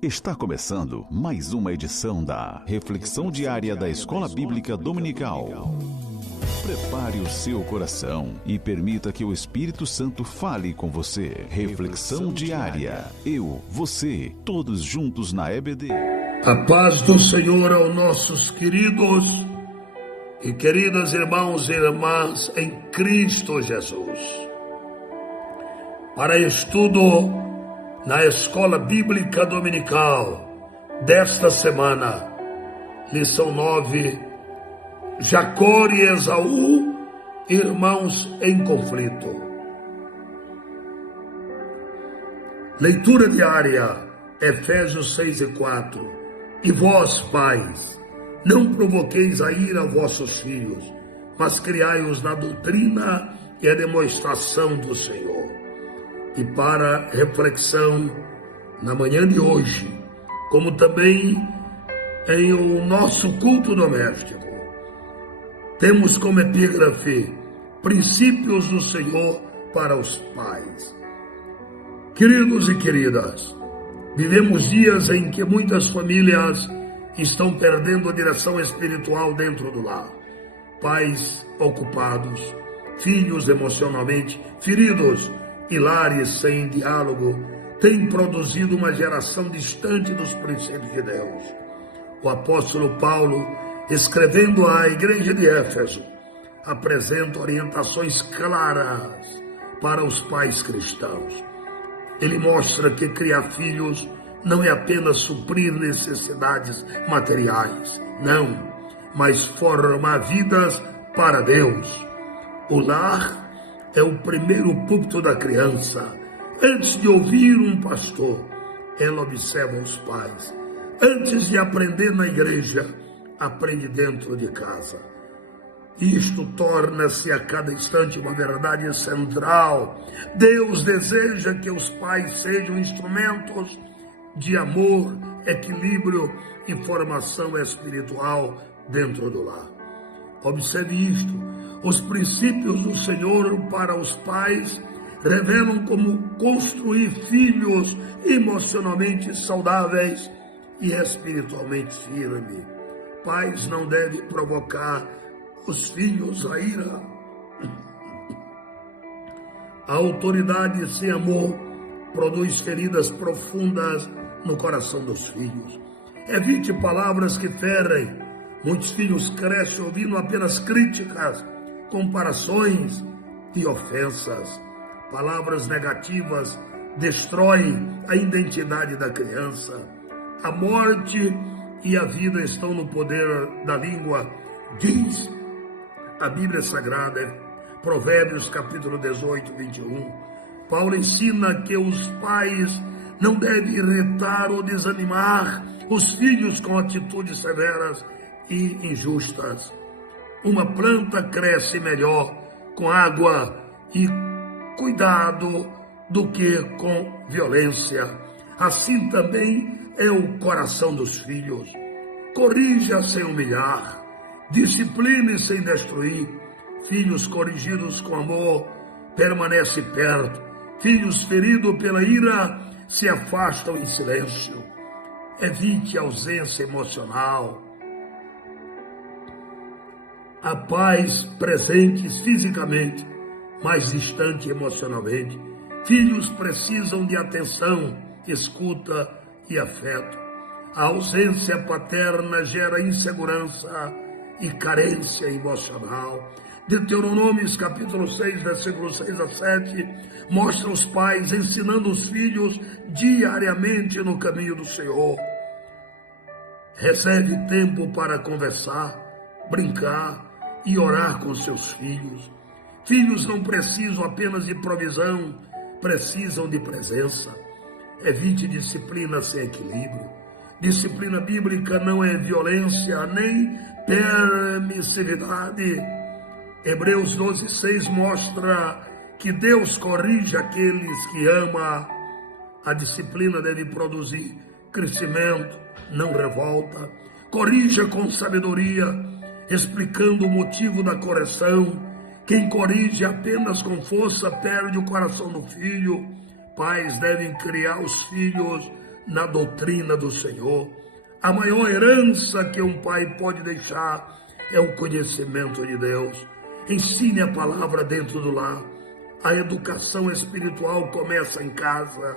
Está começando mais uma edição da Reflexão Diária da Escola Bíblica Dominical. Prepare o seu coração e permita que o Espírito Santo fale com você. Reflexão Diária. Eu, você, todos juntos na EBD. A paz do Senhor aos nossos queridos e queridas irmãos e irmãs em Cristo Jesus. Para estudo na Escola Bíblica Dominical desta semana, lição 9, Jacó e Esaú, irmãos em conflito. Leitura diária, Efésios 6:4. E vós, pais, não provoqueis a ira a vossos filhos, mas criai-os na doutrina e a demonstração do Senhor. E para reflexão na manhã de hoje, como também em o nosso culto doméstico, temos como epígrafe princípios do Senhor para os pais. Queridos e queridas, vivemos dias em que muitas famílias estão perdendo a direção espiritual dentro do lar. Pais ocupados, filhos emocionalmente feridos e lares sem diálogo têm produzido uma geração distante dos princípios de Deus. O apóstolo Paulo, escrevendo à igreja de Éfeso, apresenta orientações claras para os pais cristãos. Ele mostra que criar filhos não é apenas suprir necessidades materiais, não, mas formar vidas para Deus. O lar é o primeiro púlpito da criança. Antes de ouvir um pastor, ela observa os pais. Antes de aprender na igreja, aprende dentro de casa. Isto torna-se a cada instante uma verdade central. Deus deseja que os pais sejam instrumentos de amor, equilíbrio e formação espiritual dentro do lar. Observe isto. Os princípios do Senhor para os pais revelam como construir filhos emocionalmente saudáveis e espiritualmente firmes. Pais não devem provocar os filhos a ira. A autoridade sem amor produz feridas profundas no coração dos filhos. Evite palavras que ferem. Muitos filhos crescem ouvindo apenas críticas, comparações e ofensas. Palavras negativas destroem a identidade da criança. A morte e a vida estão no poder da língua, diz a Bíblia Sagrada, Provérbios capítulo 18, 21. Paulo ensina que os pais não devem irritar ou desanimar os filhos com atitudes severas e injustas. Uma planta cresce melhor com água e cuidado do que com violência. Assim também é o coração dos filhos. Corrija sem humilhar, discipline sem destruir. Filhos corrigidos com amor permanecem perto. Filhos feridos pela ira se afastam em silêncio. Evite a ausência emocional. Há pais presentes fisicamente, mas distantes emocionalmente. Filhos precisam de atenção, escuta e afeto. A ausência paterna gera insegurança e carência emocional. Deuteronômio capítulo 6, versículos 6 a 7, mostra os pais ensinando os filhos diariamente no caminho do Senhor. Reserve tempo para conversar, brincar e orar com seus filhos. Filhos não precisam apenas de provisão, precisam de presença. Evite disciplina sem equilíbrio. Disciplina bíblica não é violência nem permissividade. Hebreus 12:6 mostra que Deus corrige aqueles que ama. A disciplina deve produzir crescimento, não revolta. Corrija com sabedoria, explicando o motivo da correção. Quem corrige apenas com força perde o coração do filho. Pais devem criar os filhos na doutrina do Senhor. A maior herança que um pai pode deixar é o conhecimento de Deus. Ensine a palavra dentro do lar. A educação espiritual começa em casa.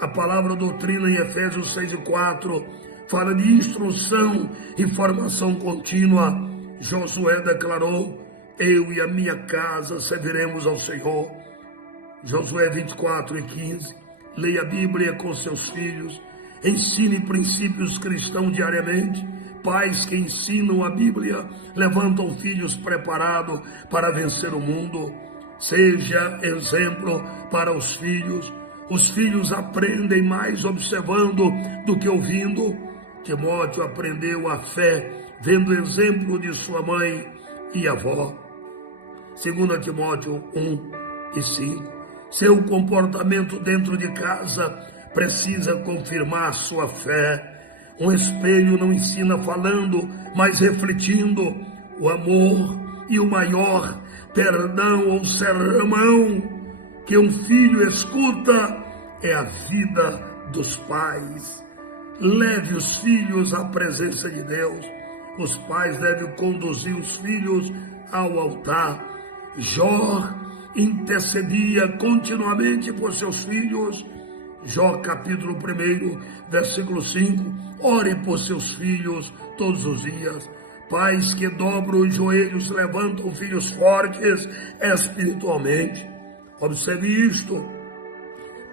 A palavra doutrina em Efésios 6:4 fala de instrução e formação contínua. Josué declarou: eu e a minha casa serviremos ao Senhor. Josué 24:15. Leia a Bíblia com seus filhos. Ensine princípios cristãos diariamente. Pais que ensinam a Bíblia levantam filhos preparados para vencer o mundo. Seja exemplo para os filhos. Os filhos aprendem mais observando do que ouvindo. Timóteo aprendeu a fé vendo o exemplo de sua mãe e avó. 2 Timóteo 1:5. Seu comportamento dentro de casa precisa confirmar sua fé. Um espelho não ensina falando, mas refletindo. O amor e o maior perdão ou sermão que um filho escuta é a vida dos pais. Leve os filhos à presença de Deus. Os pais devem conduzir os filhos ao altar. Jó intercedia continuamente por seus filhos. Jó capítulo 1, versículo 5. Ore por seus filhos todos os dias. Pais que dobram os joelhos levantam filhos fortes espiritualmente. Observe isto.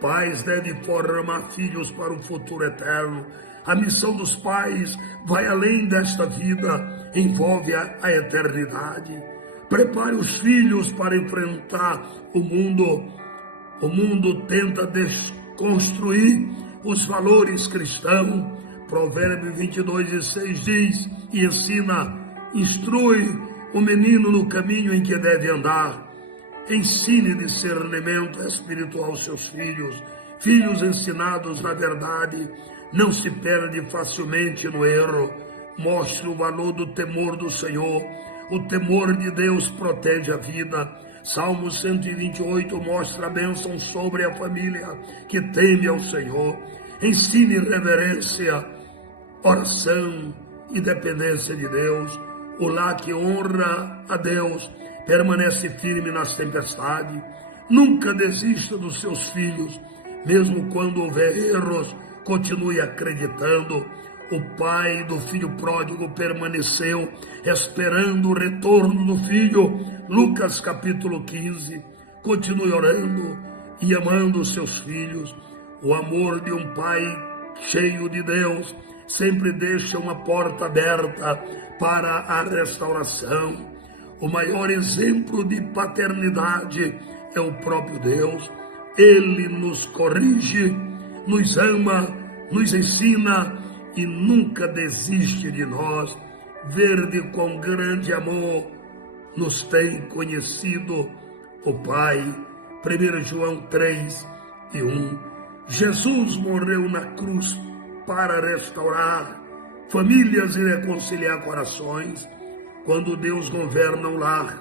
Pais devem formar filhos para um futuro eterno. A missão dos pais vai além desta vida, envolve a eternidade. Prepare os filhos para enfrentar o mundo. O mundo tenta desconstruir os valores cristãos. Provérbios 22:6 diz: e ensina, instrui o menino no caminho em que deve andar. Ensine discernimento espiritual aos seus filhos. Filhos ensinados na verdade não se perdem facilmente no erro. Mostre o valor do temor do Senhor. O temor de Deus protege a vida. Salmo 128 mostra a bênção sobre a família que teme ao Senhor. Ensine reverência, oração e dependência de Deus. O lar que honra a Deus permanece firme nas tempestades. Nunca desista dos seus filhos, mesmo quando houver erros, continue acreditando. O pai do filho pródigo permaneceu esperando o retorno do filho. Lucas capítulo 15. Continue orando e amando os seus filhos. O amor de um pai cheio de Deus sempre deixa uma porta aberta para a restauração. O maior exemplo de paternidade é o próprio Deus. Ele nos corrige, nos ama, nos ensina e nunca desiste de nós. Verde com grande amor nos tem conhecido o Pai. 1 João 3:1. Jesus morreu na cruz para restaurar famílias e reconciliar corações. Quando Deus governa o lar,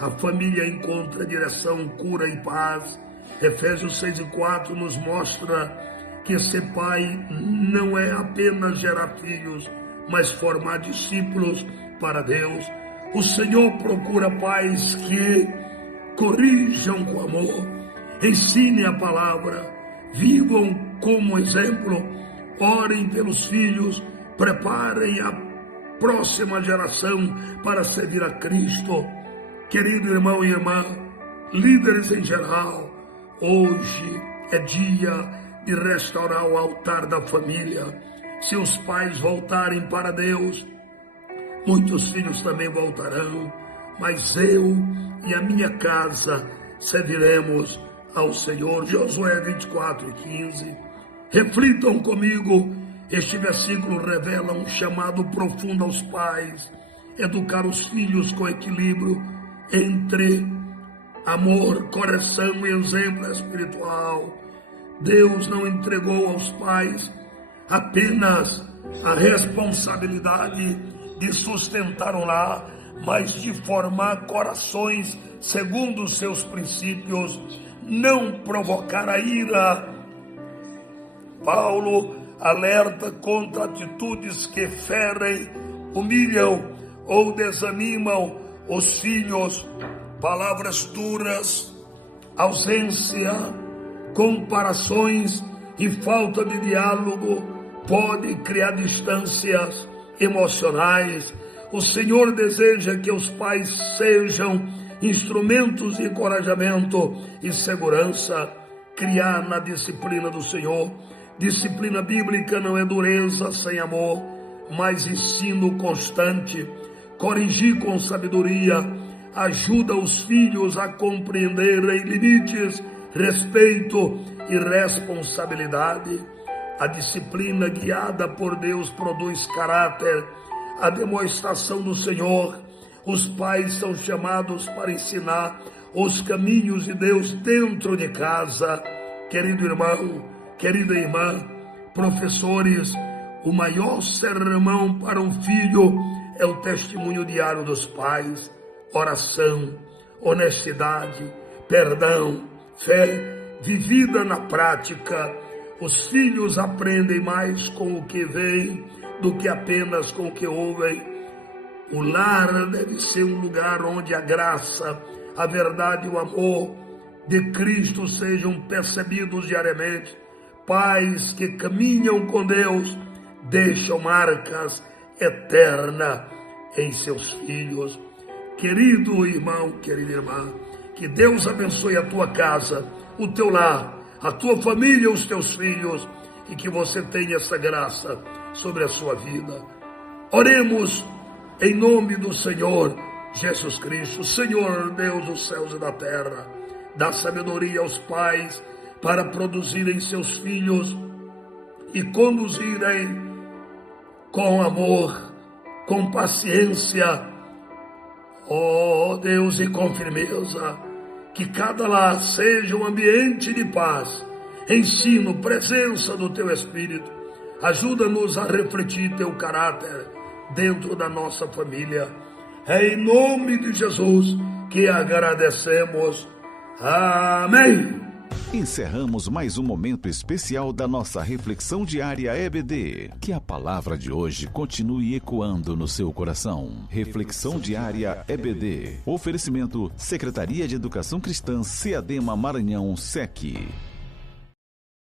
a família encontra direção, cura e paz. Efésios 6:4 nos mostra que ser pai não é apenas gerar filhos, mas formar discípulos para Deus. O Senhor procura pais que corrijam com amor, ensinem a palavra, vivam como exemplo, orem pelos filhos, preparem a próxima geração para servir a Cristo. Querido irmão e irmã, líderes em geral, hoje é dia de restaurar o altar da família. Se os pais voltarem para Deus, muitos filhos também voltarão, mas eu e a minha casa serviremos ao Senhor. Josué 24:15. Reflitam comigo, este versículo revela um chamado profundo aos pais, educar os filhos com equilíbrio entre amor, correção e exemplo espiritual. Deus não entregou aos pais apenas a responsabilidade de sustentar o lar, mas de formar corações segundo os seus princípios, não provocar a ira. Paulo alerta contra atitudes que ferem, humilham ou desanimam os filhos. Palavras duras, ausência, comparações e falta de diálogo pode criar distâncias emocionais. O Senhor deseja que os pais sejam instrumentos de encorajamento e segurança. Criar na disciplina do Senhor. Disciplina bíblica não é dureza sem amor, mas ensino constante. Corrigir com sabedoria ajuda os filhos a compreenderem limites, respeito e responsabilidade. A disciplina guiada por Deus produz caráter, a demonstração do Senhor. Os pais são chamados para ensinar os caminhos de Deus dentro de casa. Querido irmão, querida irmã, professores, o maior sermão para um filho é o testemunho diário dos pais. Oração, honestidade, perdão, fé vivida na prática. Os filhos aprendem mais com o que veem do que apenas com o que ouvem. O lar deve ser um lugar onde a graça, a verdade e o amor de Cristo sejam percebidos diariamente. Pais que caminham com Deus deixam marcas eternas em seus filhos. Querido irmão, querida irmã, que Deus abençoe a tua casa, o teu lar, a tua família, os teus filhos, e que você tenha essa graça sobre a sua vida. Oremos em nome do Senhor Jesus Cristo. Senhor Deus dos céus e da terra, dá sabedoria aos pais para produzirem seus filhos e conduzirem com amor, com paciência, ó Deus, e com firmeza. Que cada lar seja um ambiente de paz, ensino, presença do Teu Espírito. Ajuda-nos a refletir Teu caráter dentro da nossa família. É em nome de Jesus que agradecemos. Amém. Encerramos mais um momento especial da nossa reflexão diária EBD. Que a palavra de hoje continue ecoando no seu coração. Reflexão diária EBD. Oferecimento Secretaria de Educação Cristã, CEADEMA Maranhão, SEC.